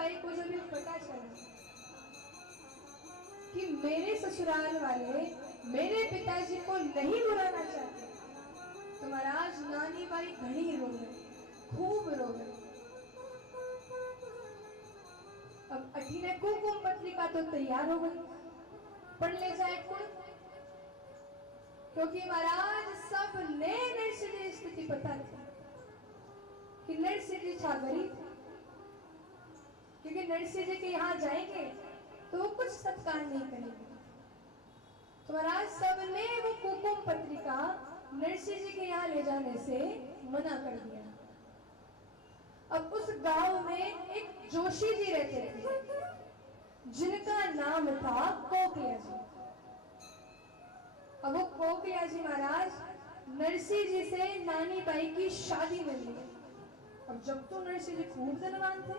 By को जब ये पता चला कि मेरे ससुराल वाले मेरे पिताजी को नहीं बुलाना चाहते, तो महाराज नानी बाई घड़ी रो गए, खूब रो गए। अब अठी ने कुमकुम पत्रिका तो तैयार हो गई, पढ़ ले जाए कुल, क्योंकि महाराज सब ने नरसिंह जी स्थिति पता थी कि नरसिंह जी छागरी थे, क्योंकि नरसिंह जी के यहाँ जाएंगे तो वो कुछ सत्कार नहीं करेंगे। तो महाराज सबने वो कुमकुम पत्रिका नरसिंह जी के यहाँ ले जाने से मना कर दिया। अब उस गांव में एक जोशी जी रहते थे जिनका नाम था कोकलिया जी। अब वो कोकलिया जी महाराज नरसिंह जी से नानी बाई की शादी में मिले। अब जब तो नरसिंह जी खूब धनवान थे,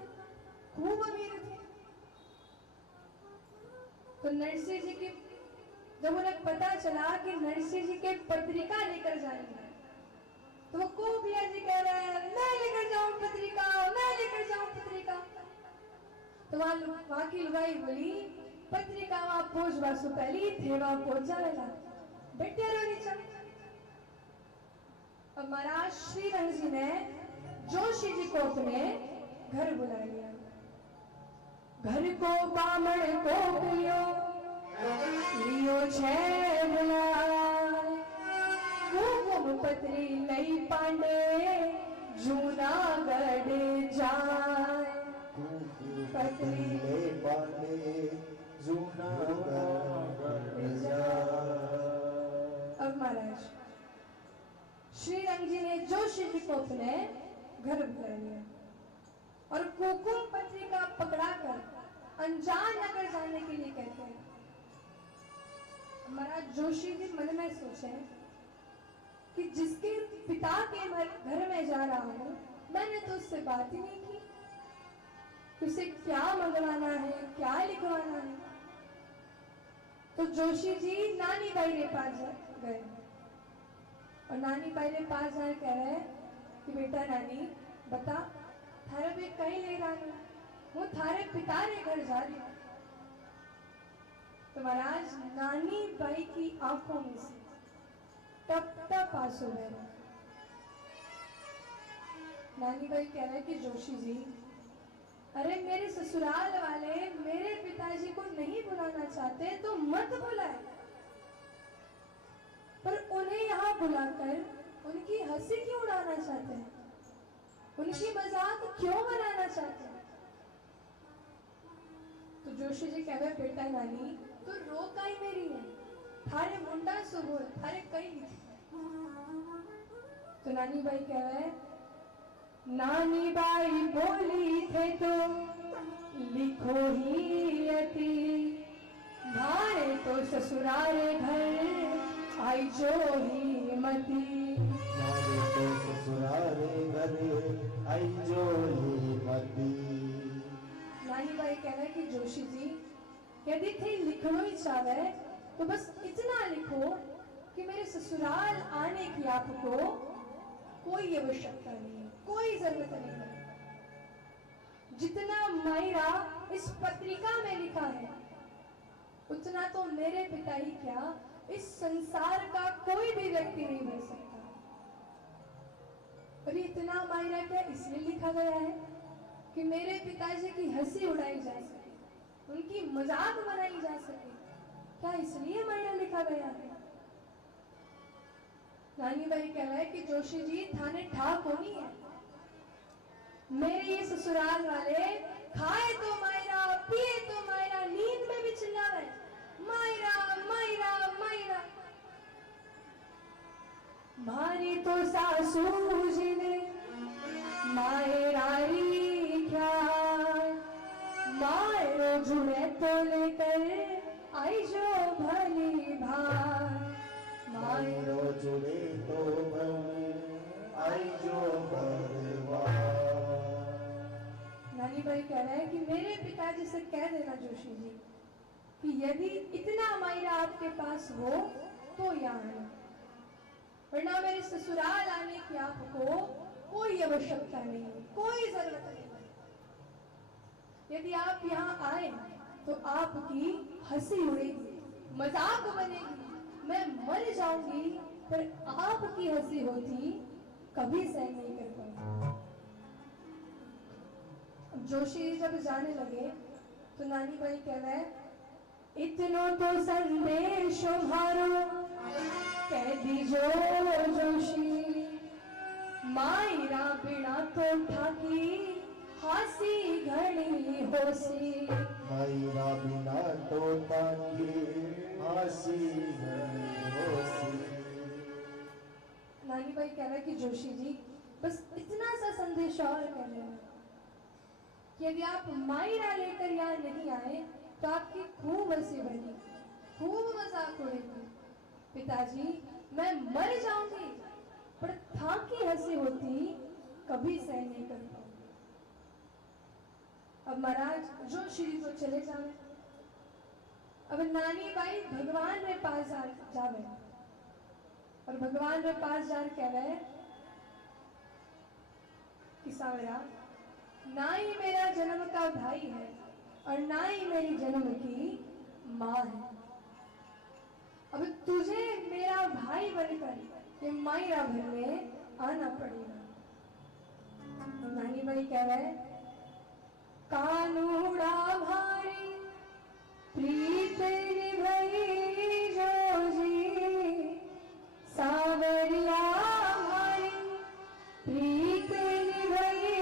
खूब अमीर थे, तो नरसिंह जी की जब उन्हें पता चला कि नरसिंह जी के पत्रिका लेकर जाएंगे, तो वो कोकलिया जी कह रहे हैं मैं लेकर जाऊं पत्रिका, मैं लेकर जाऊं पत्रिका। तो वहां की लुगाई बोली पत्रिका वहां पहुंचवा सु पहली थेवा पहुंच जाएगा, बेटे रोनी चल। अब महाराज श्री रंग जी ने जोशी जी को अपने घर बुला लिया। घर को बामण को लियो छे बुलाए, कुमकुम पत्री लई पांडे जूनागढ़ जाए, पत्री ले पांडे जूनागढ़ जाए। अब महाराज श्री रंग जी ने जोशी जी को अपने घर बुला लिया और कुमकुम पत्रिका पकड़ाकर अनजान नगर जाने के लिए कहते हैं। महाराज जोशी जी मन में सोचे कि जिसके पिता के घर में जा रहा हूं, मैंने तो उससे बात ही नहीं की, उसे क्या मंगवाना है, क्या लिखवाना है। तो जोशी जी नानी बाई के पास गए और नानी बाई के पास जाए कह रहे कि बेटा नानी बता थारे भी कहीं ले रहा हूं, वो थारे पिता रे घर जा रही हूं। तो महाराज नानी बाई की आंखों में से टप टप आंसू बह रहे। नानी बाई कह रहे कि जोशी जी अरे मेरे ससुराल वाले मेरे पिताजी को नहीं बुलाना चाहते तो मत बुलाए, पर उन्हें यहाँ बुलाकर उनकी हंसी क्यों उड़ाना चाहते हैं, उनकी मजाक क्यों बनाना चाहते हैं। तो जोशी जी कह रहे बेटा नानी तो रो काई मेरी है, थारे मुंडा सुबोल थारे कई लिखे। तो नानी बाई कह रहे नानी बाई बोली थे तो लिखो ही अति, भाड़े तो ससुरारे घर आई जो ही मती, भाड़े तो ससुरारे घर आई जो ही मती। नानी बाई कह रहे कि जोशी जी यदि थे लिखना ही चाहे तो बस इतना लिखो कि मेरे ससुराल आने की आपको कोई आवश्यकता नहीं, कोई जरूरत नहीं है। जितना मायरा इस पत्रिका में लिखा है उतना तो मेरे पिता ही क्या इस संसार का कोई भी व्यक्ति नहीं भर सकता। और इतना मायरा क्या इसलिए लिखा गया है कि मेरे पिताजी की हंसी उड़ाई जा सके, उनकी मजाक बनाई जा सके, क्या इसलिए मायरा लिखा गया है। नानी बाई कह रहा है कि जोशी जी थाने ठाक होनी है, मेरे ये ससुराल वाले खाए तो मायरा, पिए तो मायरा, नींद में भी चिल्ला रहे मायरा मायरा मायरा। मारी तो सासू जी ने मायरारी ख्याल, मायरो जुड़े तो लेकर आई जो भली भार, मायरो जुड़े तो आई जो भली भार। नानी बाई कह रहे हैं कि मेरे पिताजी से कह देना जोशी जी कि यदि इतना मायरा आपके पास हो तो यहाँ आना, वरना मेरे ससुराल आने की आपको कोई आवश्यकता नहीं, कोई जरूरत नहीं। यदि आप यहाँ आए तो आपकी हंसी उड़ेगी, मजाक बनेगी, मैं मर जाऊंगी पर आपकी हंसी होती कभी सहन नहीं कर पाऊंगी। अब जोशी जब जाने लगे तो नानी भाई कह रहे, इतनो तो संदेश मारो कह दीजो जोशी, मायरा बिना तो ठाकी हासी घड़ी होसी। मायरा बिना तोता की हासी होसी। नानी भाई कह रहा है कि जोशी जी बस इतना सा संदेश और कह रहे हैं कि यदि आप मायरा लेकर यहाँ नहीं आए तो आपकी खूब हंसी बनी, खूब मजाक उड़ेगी। पिताजी मैं मर जाऊंगी पर था की हंसी होती कभी सहन नहीं कर पाऊंगी। अब महाराज जोशी जी तो चले जावे, अब नानी बाई भगवान में पास जावे और भगवान में पास जार कह रहे कि सावरा ना ही मेरा जन्म का भाई है और ना ही मेरी जन्म की माँ है। अब तुझे मेरा भाई बनकर ये मायरा घर में आना पड़ेगा। नानी भाई कह रहे कानूड़ा भारी प्रीत निभई जो जी, सावरिया भारी प्रीत निभई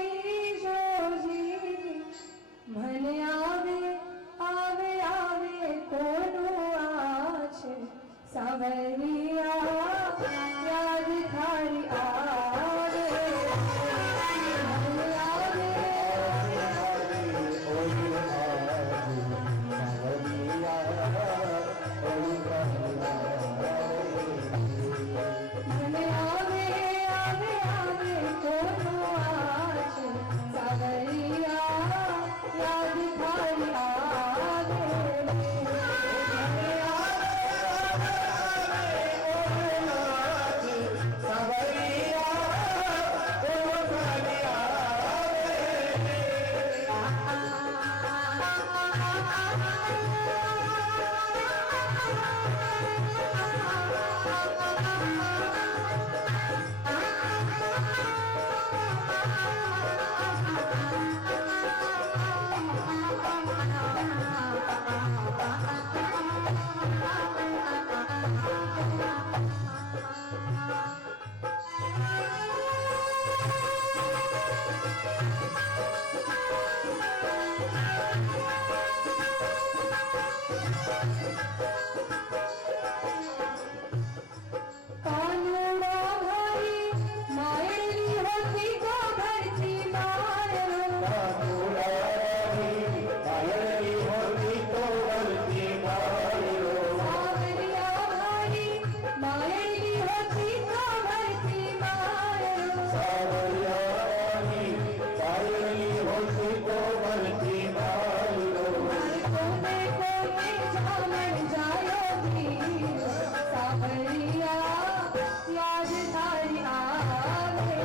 जो जी, मन आवे आवे आवे कोनो आछ, सावरिया याद थारी आवे, मन आवे मन आवे आवे आवे कोनो आछ, सावरिया याद थारी आवे। कानूड़ा भाई मायरी होती तो भरती मारो, कानूड़ा भाई होती तो भरती मारो, सावरिया भाई मायरी होती तो भरती मारो, सावरिया भाई होती तो भरती मारो। कोने कोने जामन जायोगी, सावरिया याद थारी आवे।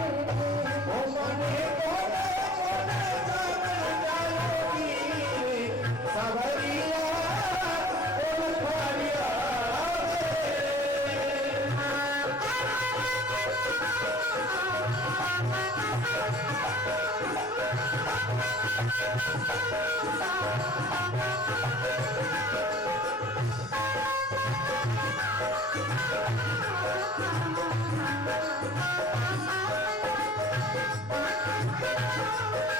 ओ मने कोने कोने जामन जायोगी, सावरिया ओ थारिया Thank you.